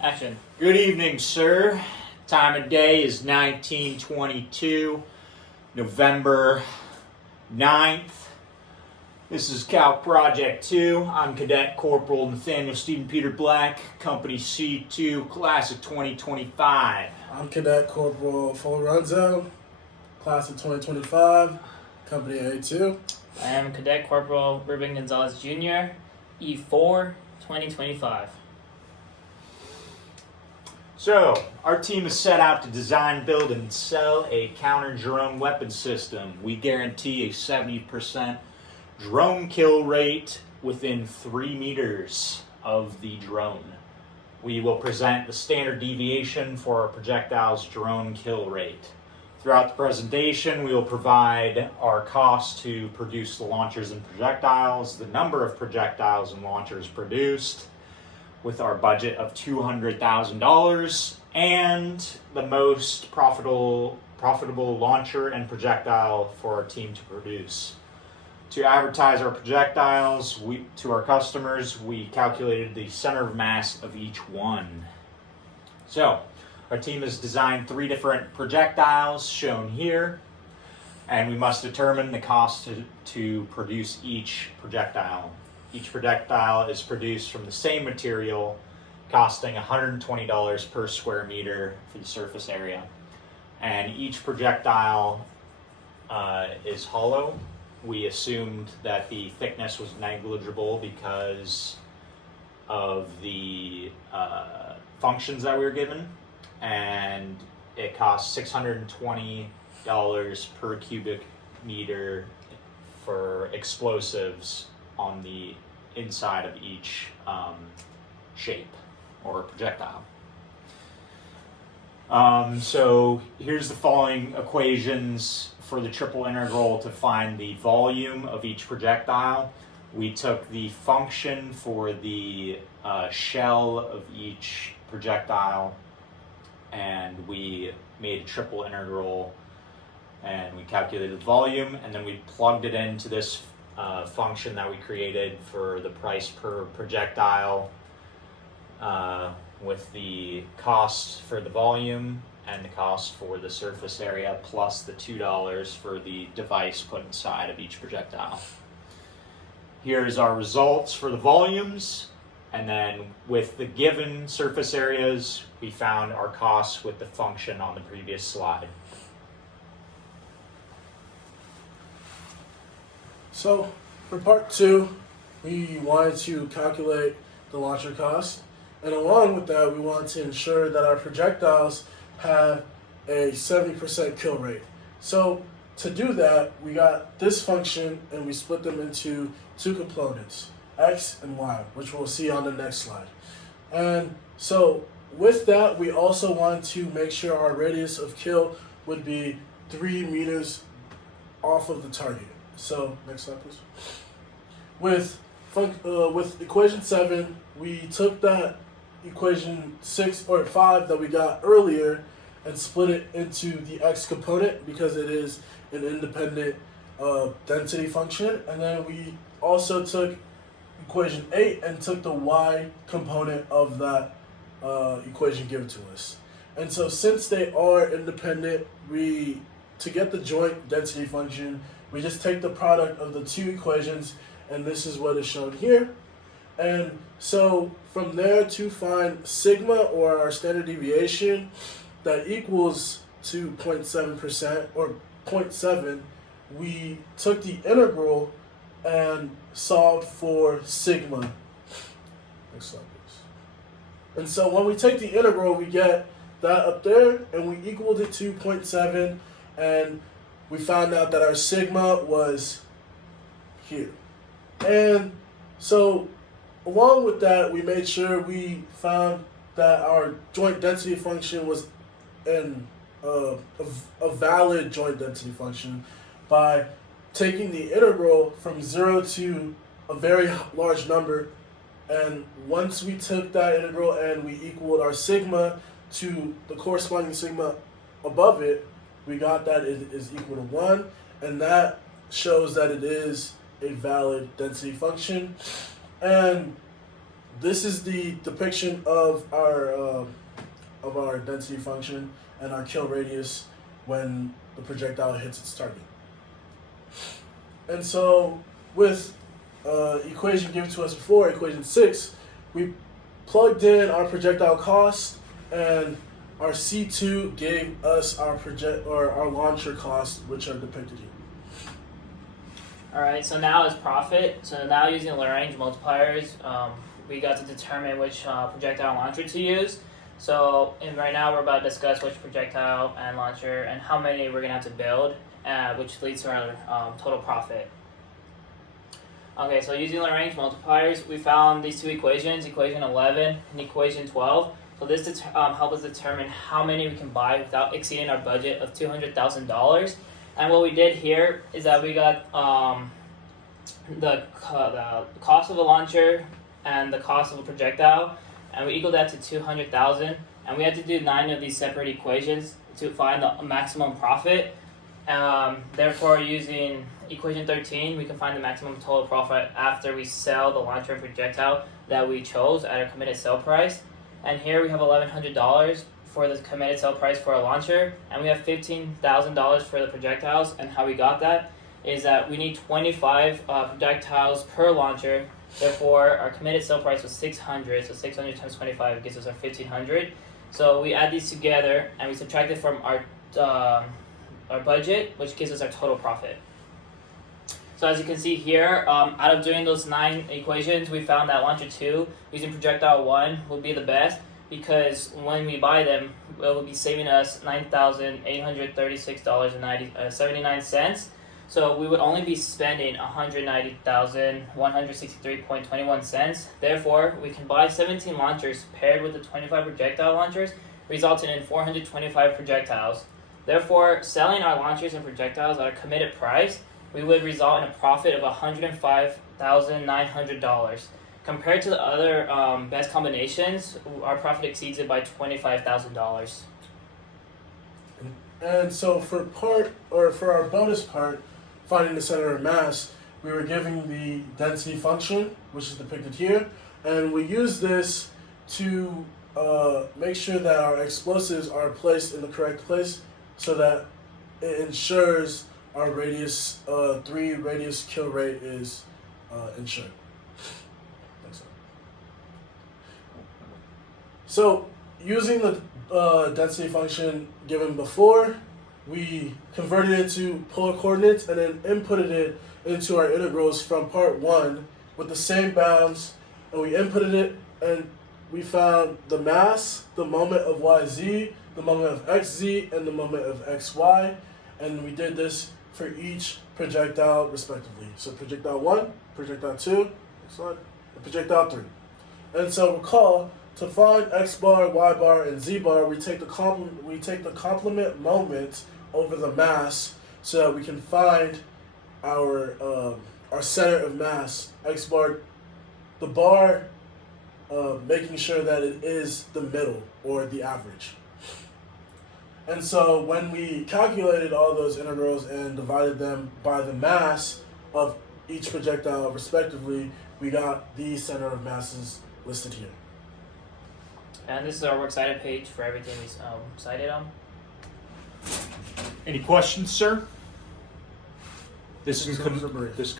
Action. Good evening, sir. Time of day is 1922, November 9th. This is Calc Project 2. I'm Cadet Corporal Nathaniel Stephen Peter Black, Company C2, Class of 2025. I'm Cadet Corporal Lorenzo, Class of 2025, Company A2. I am Cadet Corporal Ruben Gonzalez Jr., E4, 2025. So, our team is set out to design, build, and sell a counter-drone weapon system. We guarantee a 70% drone kill rate within 3 meters of the drone. We will present the standard deviation for our projectile's drone kill rate. Throughout the presentation, we will provide our cost to produce the launchers and projectiles, the number of projectiles and launchers produced, with our budget of $200,000, and the most profitable launcher and projectile for our team to produce. To advertise our projectiles to our customers, we calculated the center of mass of each one. So, our team has designed 3 different projectiles shown here, and we must determine the cost to produce each projectile. Each projectile is produced from the same material, costing $120 per square meter for the surface area. And each projectile is hollow. We assumed that the thickness was negligible because of the functions that we were given, and it costs $620 per cubic meter for explosives on the inside of each shape or projectile. So here's the following equations for the triple integral to find the volume of each projectile. We took the function for the shell of each projectile, and we made a triple integral, and we calculated the volume, and then we plugged it into this function that we created for the price per projectile, with the cost for the volume and the cost for the surface area, plus the $2 for the device put inside of each projectile. Here's our results for the volumes, and then with the given surface areas, we found our costs with the function on the previous slide. So, for part 2, we wanted to calculate the launcher cost, and along with that, we wanted to ensure that our projectiles have a 70% kill rate. So, to do that, we got this function and we split them into 2 components, X and Y, which we'll see on the next slide. And so, with that, we also wanted to make sure our radius of kill would be 3 meters off of the target. So, next slide, please. With equation 7, we took that equation 6 or 5 that we got earlier and split it into the X component because it is an independent density function. And then we also took equation 8 and took the Y component of that equation given to us. And so since they are independent, to get the joint density function, we just take the product of the 2 equations, and this is what is shown here. And so from there, to find sigma, or our standard deviation, that equals to 0.7% or 0.7, we took the integral and solved for sigma. Next slide, please. And so when we take the integral, we get that up there, and we equaled it to 0.7, and we found out that our sigma was here. And so along with that, we made sure we found that our joint density function was a valid joint density function by taking the integral from 0 to a very large number. And once we took that integral and we equaled our sigma to the corresponding sigma above it, we got that it is equal to 1, and that shows that it is a valid density function. And this is the depiction of our density function and our kill radius when the projectile hits its target. And so with equation given to us before, equation 6, we plugged in our projectile cost, and our C2 gave us our our launcher cost, which are depicted here. Alright, so now is profit. So now using Lagrange multipliers, we got to determine which projectile launcher to use. So right now we're about to discuss which projectile and launcher and how many we're going to have to build, which leads to our total profit. Okay, so using Lagrange multipliers, we found these two equations, equation 11 and equation 12. So this helps us determine how many we can buy without exceeding our budget of $200,000. And what we did here is that we got the cost of a launcher and the cost of a projectile, and we equaled that to $200,000. And we had to do 9 of these separate equations to find the maximum profit. Therefore, using equation 13, we can find the maximum total profit after we sell the launcher and projectile that we chose at our committed sale price. And here we have $1,100 for the committed sale price for a launcher, and we have $15,000 for the projectiles. And how we got that is that we need 25 projectiles per launcher. Therefore, our committed sale price was $600, so 600 times 25 gives us our $1,500. So we add these together and we subtract it from our budget, which gives us our total profit. So as you can see here, out of doing those 9 equations, we found that launcher 2 using projectile 1 would be the best, because when we buy them, it will be saving us $9,836.79. So we would only be spending $190,163.21. Therefore, we can buy 17 launchers paired with the 25 projectile launchers, resulting in 425 projectiles. Therefore, selling our launchers and projectiles at our committed price, we would result in a profit of $105,900. Compared to the other best combinations, our profit exceeds it by $25,000. And so for our bonus part, finding the center of mass, we were giving the density function, which is depicted here, and we use this to make sure that our explosives are placed in the correct place, so that it ensures our radius 3 radius kill rate is ensured. Thanks. So using the density function given before, we converted it into polar coordinates and then inputted it into our integrals from part 1 with the same bounds, and we inputted it and we found the mass, the moment of yz, the moment of xz, and the moment of xy, and we did this for each projectile respectively. So projectile 1, projectile 2, next slide, and projectile 3. And so recall, to find x bar, y bar, and z bar, we take the complement moment over the mass, so that we can find our center of mass. X bar, the bar, making sure that it is the middle or the average. And so when we calculated all those integrals and divided them by the mass of each projectile respectively, we got the center of masses listed here. And this is our works cited page for everything we cited on. Any questions, sir? This This